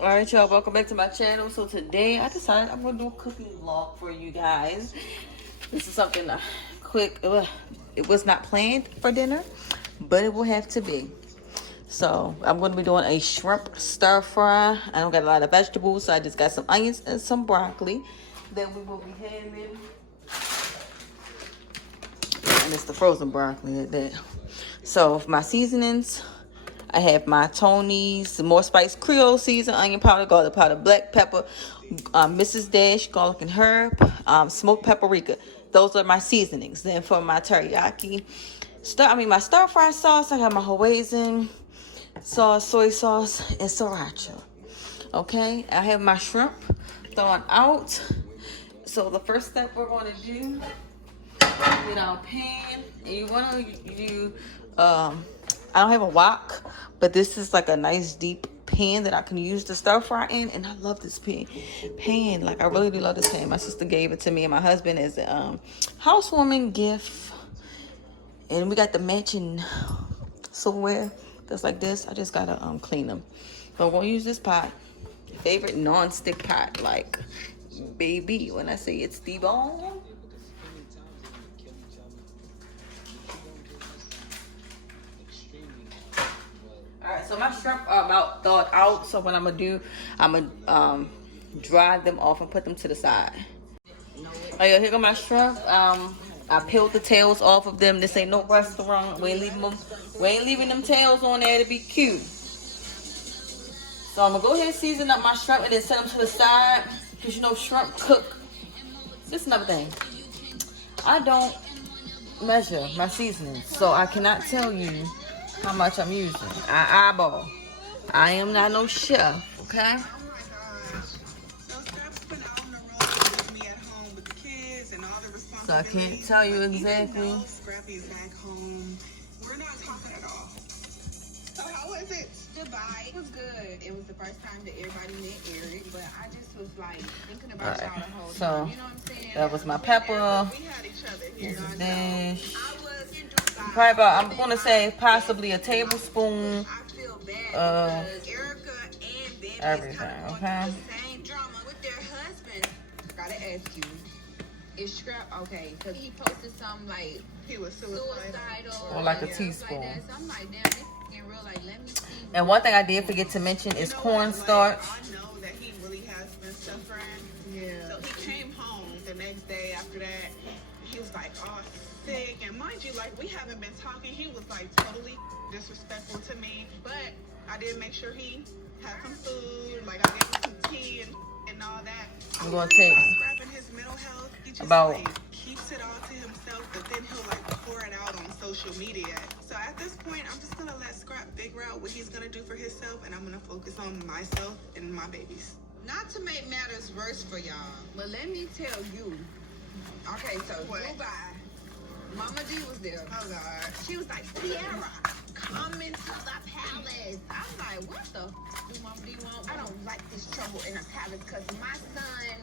Alright, y'all, welcome back to my channel. So today I decided I'm gonna do a cooking vlog for you guys. This is something quick. It was not planned for dinner, but it will have to be. So I'm gonna be doing a shrimp stir fry. I don't got a lot of vegetables, so I just got some onions and some broccoli that we will be having. And it's the frozen broccoli at that. So for my seasonings, I have my Tony's More Spice Creole season, onion powder, garlic powder, black pepper, Mrs. Dash, garlic and herb, smoked paprika. Those are my seasonings. Then for my teriyaki, my stir fry sauce, I got my Hawaiian sauce, soy sauce, and sriracha. Okay, I have my shrimp thrown out. So the first step we're going to do, get our pan, and you want to do, I don't have a wok, but this is like a nice deep pan that I can use to stir fry in, and I love this pan. Like, I really do love this pan. My sister gave it to me and my husband as a housewarming gift, and we got the matching silverware that's like this. I just gotta clean them. But I'm gonna use this pot, favorite non-stick pot, like baby. When I say it's the bone. Alright, so my shrimp are about thawed out. So what I'm gonna do, I'm gonna dry them off and put them to the side. Oh yeah, here go my shrimp. I peeled the tails off of them. This ain't no restaurant. We ain't leaving them tails on there to be cute. So I'm gonna go ahead and season up my shrimp and then set them to the side. Cause you know shrimp cook. This is another thing. I don't measure my seasonings, so I cannot tell you how much I'm using. I eyeball. I am not no chef, okay? So I can't tell you exactly. Scrappy's back home. We're not talking at all. So how was it? Dubai. It was good. It was the first time that everybody met Eric, but I just was like thinking about y'all the whole time. You know what I'm saying? That was my pepper. We had each other here. This is dash. I was in Dubai. Probably about, I'm gonna say possibly a tablespoon I feel bad of because Erica and Ben everything, okay? the same drama with their husbands. Gotta ask you. Is Scrap okay? Because he posted something like he was suicidal or like a teaspoon. Like so I'm like, damn, this in real, like, let me see. And one thing I did forget to mention is cornstarch. I know that he really has been suffering. Yeah. So he came home the next day after that. He was like, oh, sick. And mind you, like, we haven't been talking. He was like totally disrespectful to me. But I did make sure he had some food. Like, I gave him some tea and all that. We're gonna take Scrapping his mental health. He just about like keeps it all to himself, but then he'll like pour it out on social media. So at this point, I'm just gonna let Scrap figure out what he's gonna do for himself, and I'm gonna focus on myself and my babies. Not to make matters worse for y'all, but let me tell you. Okay, so Dubai, Mama D was there. Oh God. She was like, Sierra, come into the palace. I'm like, what the do Mama D want? I don't like this trouble in the palace because my son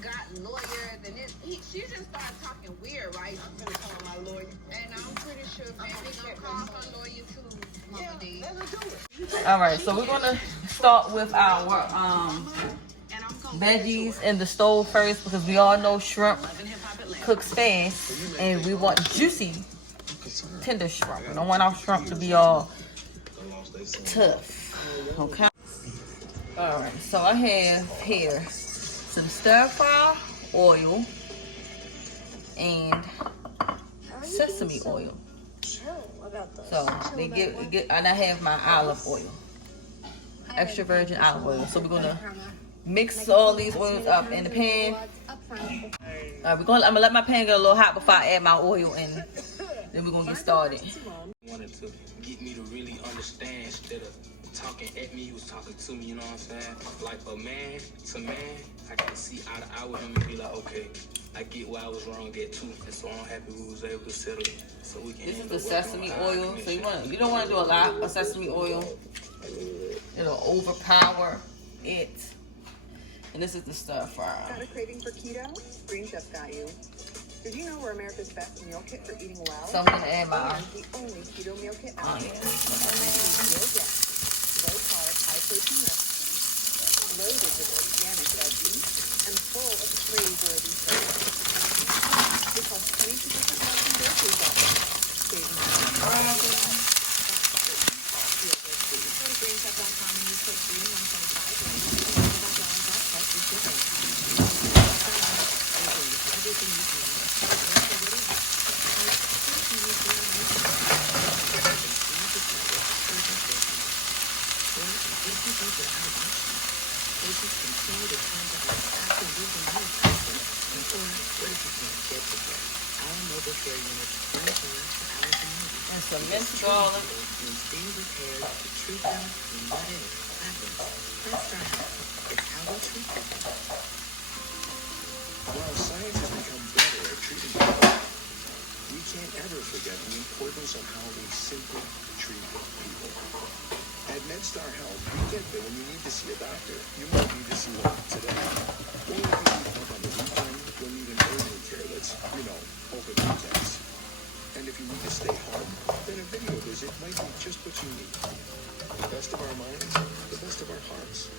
got lawyers and she just started talking weird, right? I'm gonna call my lawyer. And I'm pretty sure baby gonna call her lawyer too, Mama D. Let's do it. Alright, so we're gonna start with our veggies in the stove first because we all know shrimp cooks fast and we want juicy, tender shrimp. We don't want our shrimp to be all tough. Okay? Alright, so I have here some stir fry oil and sesame oil. So they get and I have my olive oil, extra virgin olive oil. So we're gonna mix all these oils up in the pan. I'm gonna let my pan get a little hot before I add my oil in. Then we're gonna get started. Wanted to get me to really understand instead of talking at me, he was talking to me, you know what I'm saying? Like a man to man, I can see eye to eye with him and be like, okay, I get where I was wrong at too. And so I'm happy we was able to settle it. So we can. This is the sesame oil. So you don't want to do a lot of sesame oil. It'll overpower it. And this is the stir fry. Got a craving for keto? Green Chef got you. Did you know we're America's best meal kit for eating well? So I'm gonna add my the only keto meal kit out there. Low carb, high protein recipes. loaded with organic veggies and full of praiseworthy flavors. Because 22% less than grocery shopping. Saving Go to greenchef.com and use code GREEN125 for $25 off plus free shipping. Everything you can. Patients continue to turn to us after losing money testing. Or what if you can't get to care? Our mobile care units furniture for our community. And some minced garlic. Needs being repaired to treat them when what if happens. Let's start. It's how we treat people. While science has become better at treating people, we can't ever forget the importance of how we simply treat people. At MedStar Health, we get that when you need to see a doctor, you might need to see one today. Or if you need help on the weekend, you'll need an urgent care that's, open weekends. And if you need to stay home, then a video visit might be just what you need. The best of our minds, the best of our hearts.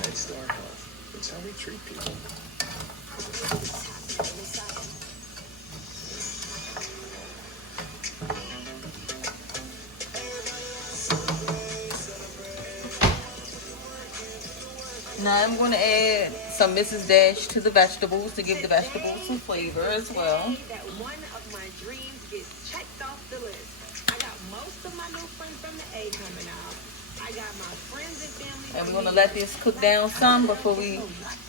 MedStar Health. It's how we treat people. Now I'm going to add some Mrs. Dash to the vegetables to give the vegetables some flavor as well. That one of my dreams gets checked off the list. I got most of my new friends from the A coming out. I got my friends and family. And we're going to let this cook down some before we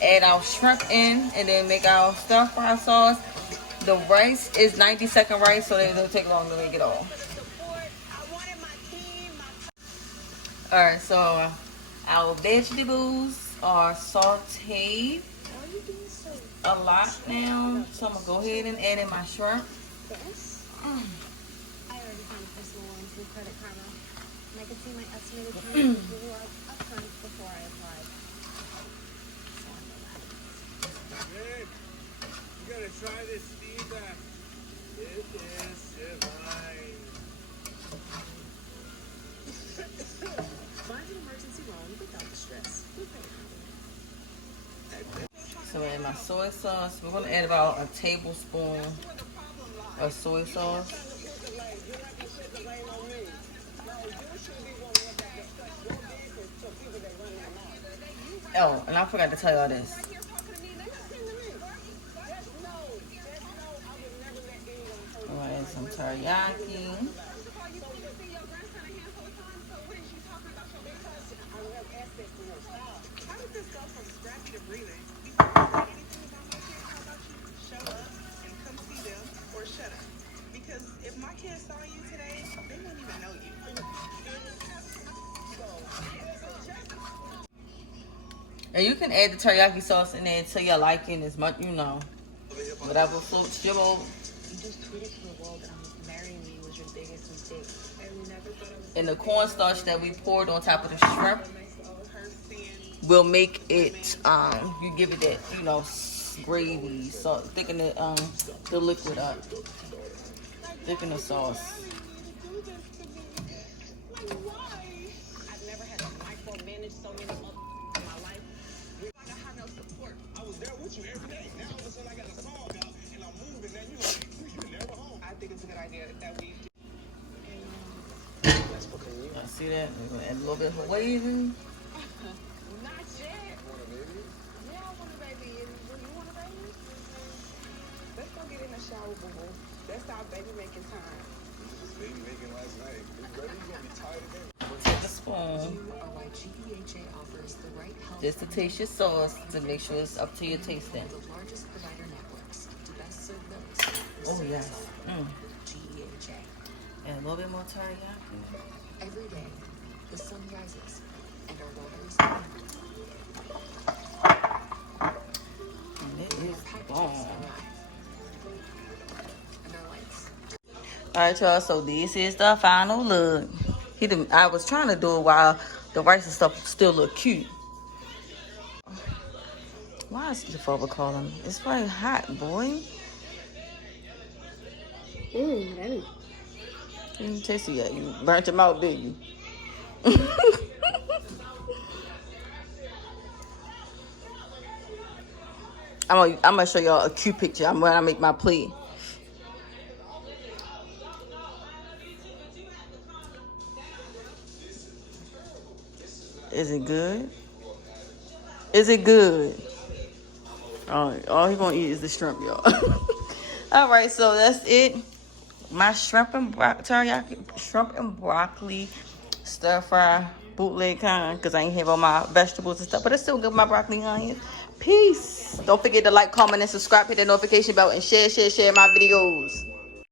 add our shrimp in and then make our stir fry sauce. The rice is 90-second rice, so it'll take long to make it all. Alright, so our vegetables are sauteed a lot now, so I'm gonna go ahead and add in my shrimp. I already found a personal loan through Credit Karma, and I could see my estimated time to reward upfront before I applied. Babe, you gotta try this feedback. It is divine. Find an emergency loan without the stress. So in my soy sauce, we're gonna add about a tablespoon of soy sauce. Oh, and I forgot to tell y'all this. I'm gonna add some teriyaki. How did this go from scrappy to breathing? Before you say anything about my kids, how about you show up and come see them or shut up? Because if my kids saw you today, they wouldn't even know you. And you can add the teriyaki sauce in there to your liking as much, whatever floats your boat. You just tweeted to the world that marrying me was your biggest mistake. I never thought I was. And the cornstarch that we poured on top of the shrimp will make it, you give it that, gravy, so thicken the liquid up, thicken the sauce. I've never had to micromanage so many in my life. I don't have no support. I was there with you every day. Now all of a sudden I got a song out and I'm moving. Now you're never home. I think it's a good idea that we do. That's because you I see that. We're gonna add a little bit of waving. Not yet. want a baby. Yeah, I want a baby. Do you want a baby? Let's go get in the shower, boo-boo. That's our baby making time. This baby making last night. You ready? You gonna be tired again. We'll take a spoon Or why GEHA offers the right health. just to taste your sauce to make sure it's up to your tasting. The largest provider networks to best serve those. Oh yes. GEHA. And a little bit more teriyaki. Every day, the sun rises and our waters are And it is bomb. and our lights. Alright y'all, so this is the final look. I was trying to do it while the rice and stuff still look cute. Why is your father calling me? It's probably hot, boy. Daddy. You didn't taste it yet. You burnt your mouth, didn't you? I'm gonna show y'all a cute picture. I'm when I make my plate. Is it good? Is it good? All he gonna eat is the shrimp, y'all. All right, so that's it. My shrimp and broccoli stir fry bootleg kind, because I ain't have all my vegetables and stuff, but it's still good with my broccoli and onions. Peace. Don't forget to like, comment, and subscribe. Hit the notification bell and share my videos.